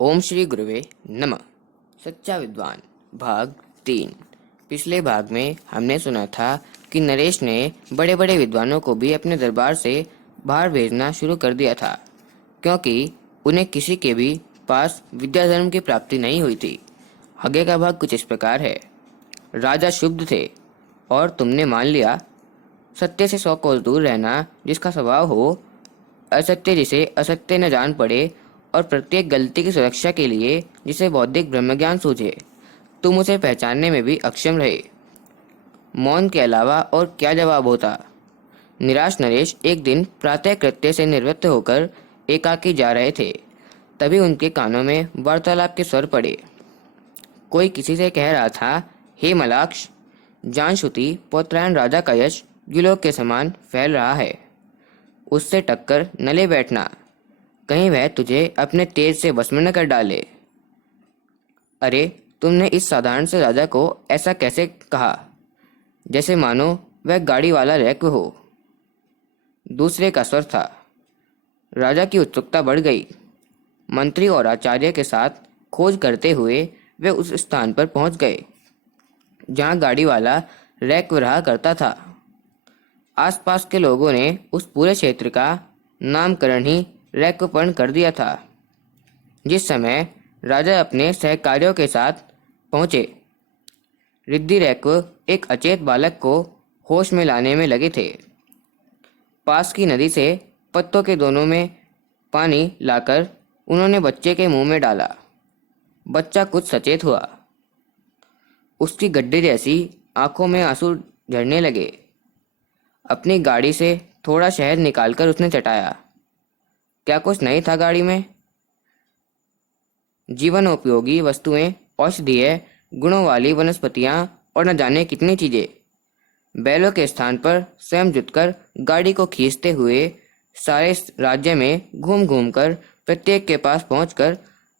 ओम श्री गुरुवे नमः। सच्चा विद्वान भाग 3। पिछले भाग में हमने सुना था कि नरेश ने बड़े बड़े विद्वानों को भी अपने दरबार से बाहर भेजना शुरू कर दिया था, क्योंकि उन्हें किसी के भी पास विद्या धर्म की प्राप्ति नहीं हुई थी। आगे का भाग कुछ इस प्रकार है। राजा शुद्ध थे और तुमने मान लिया। सत्य से 100 कोस दूर रहना जिसका स्वभाव हो, असत्य जिसे असत्य न जान पड़े, और प्रत्येक गलती की सुरक्षा के लिए जिसे बौद्धिक ब्रह्मज्ञान सूझे, तुम उसे पहचानने में भी अक्षम रहे। मौन के अलावा और क्या जवाब होता। निराश नरेश एक दिन प्रातः कृत्य से निवृत्त होकर एकाकी जा रहे थे। तभी उनके कानों में वार्तालाप के स्वर पड़े। कोई किसी से कह रहा था, हे मलाक्ष, जानश्रुति पौत्रायण राजा का यश गिलों के समान फैल रहा है। उससे टक्कर न ले बैठना, कहीं वह तुझे अपने तेज से भस्म न कर डाले। अरे, तुमने इस साधारण से राजा को ऐसा कैसे कहा, जैसे मानो वह गाड़ी वाला रैक्व हो। दूसरे का स्वर था। राजा की उत्सुकता बढ़ गई। मंत्री और आचार्य के साथ खोज करते हुए वे उस स्थान पर पहुंच गए जहां गाड़ी वाला रैक्व रहा करता था। आसपास के लोगों ने उस पूरे क्षेत्र का नामकरण ही रैक्वपर्ण कर दिया था। जिस समय राजा अपने सहकारियों के साथ पहुंचे, रिद्धि रैक्व एक अचेत बालक को होश में लाने में लगे थे। पास की नदी से पत्तों के दोनों में पानी लाकर उन्होंने बच्चे के मुंह में डाला। बच्चा कुछ सचेत हुआ। उसकी गड्ढे जैसी आंखों में आंसू झरने लगे। अपनी गाड़ी से थोड़ा शहद निकालकर उसने चटाया। क्या कुछ नहीं था गाड़ी में? जीवनोपयोगी वस्तुएं, औषधीय गुणों वाली वनस्पतियां और न जाने कितनी चीजें। बैलों के स्थान पर स्वयं जुटकर गाड़ी को खींचते हुए सारे राज्य में घूम घूम कर प्रत्येक के पास पहुंचकर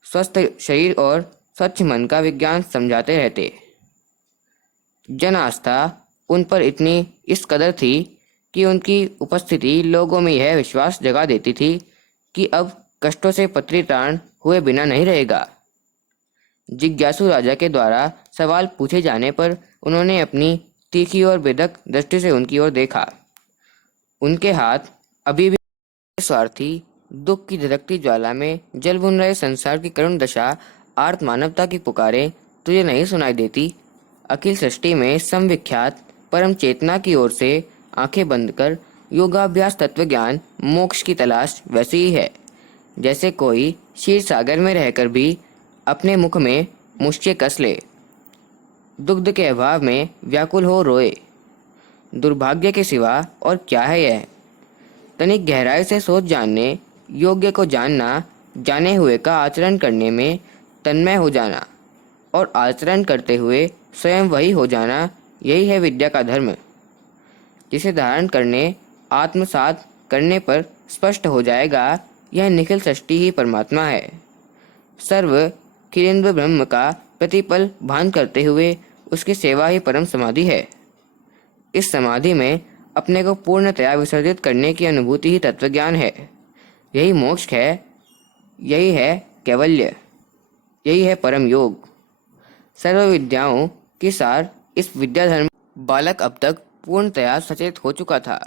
स्वस्थ शरीर और स्वच्छ मन का विज्ञान समझाते रहते। जन आस्था उन पर इतनी इस कदर थी कि उनकी उपस्थिति लोगों में यह विश्वास जगा देती थी कि अब कष्टों से पत्रीताण हुए बिना नहीं रहेगा। जिज्ञासु राजा के द्वारा सवाल पूछे जाने पर उन्होंने अपनी तीखी और बेधक दृष्टि से उनकी ओर देखा। उनके हाथ अभी भी स्वार्थी दुख की धधकती ज्वाला में जल भुन रहे संसार की करुण दशा, आर्त मानवता की पुकारें तुझे नहीं सुनाई देती। अखिल सृष्टि में समविख्यात परम चेतना की ओर से आंखें बंद कर योगाभ्यास, तत्व ज्ञान, मोक्ष की तलाश वैसी ही है जैसे कोई क्षीर सागर में रहकर भी अपने मुख में मुष्टियां कस ले, दुग्ध के अभाव में व्याकुल हो रोए। दुर्भाग्य के सिवा और क्या है यह? तनिक गहराई से सोच जानने योग्य को जानना, जाने हुए का आचरण करने में तन्मय हो जाना और आचरण करते हुए स्वयं वही हो जाना, यही है विद्या का धर्म, जिसे धारण करने, आत्मसात करने पर स्पष्ट हो जाएगा यह निखिल सृष्टि ही परमात्मा है। सर्व खिलेन्द्र ब्रह्म का प्रतिपल भान करते हुए उसकी सेवा ही परम समाधि है। इस समाधि में अपने को पूर्णतया विसर्जित करने की अनुभूति ही तत्वज्ञान है। यही मोक्ष है, यही है कैवल्य, यही है परम योग। सर्व विद्याओं की सार इस विद्या धर्म। बालक अब तक पूर्णतया सचेत हो चुका था।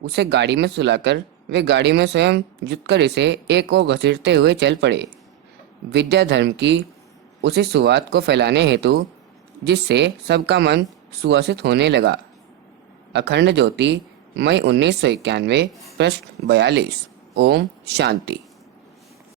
उसे गाड़ी में सुलाकर वे गाड़ी में स्वयं जुटकर इसे एक ओर घसीटते हुए चल पड़े, विद्या धर्म की उसी सुवात को फैलाने हेतु, जिससे सबका मन सुवासित होने लगा। अखंड ज्योति, मई 1991, पृष्ठ 42। ओम शांति।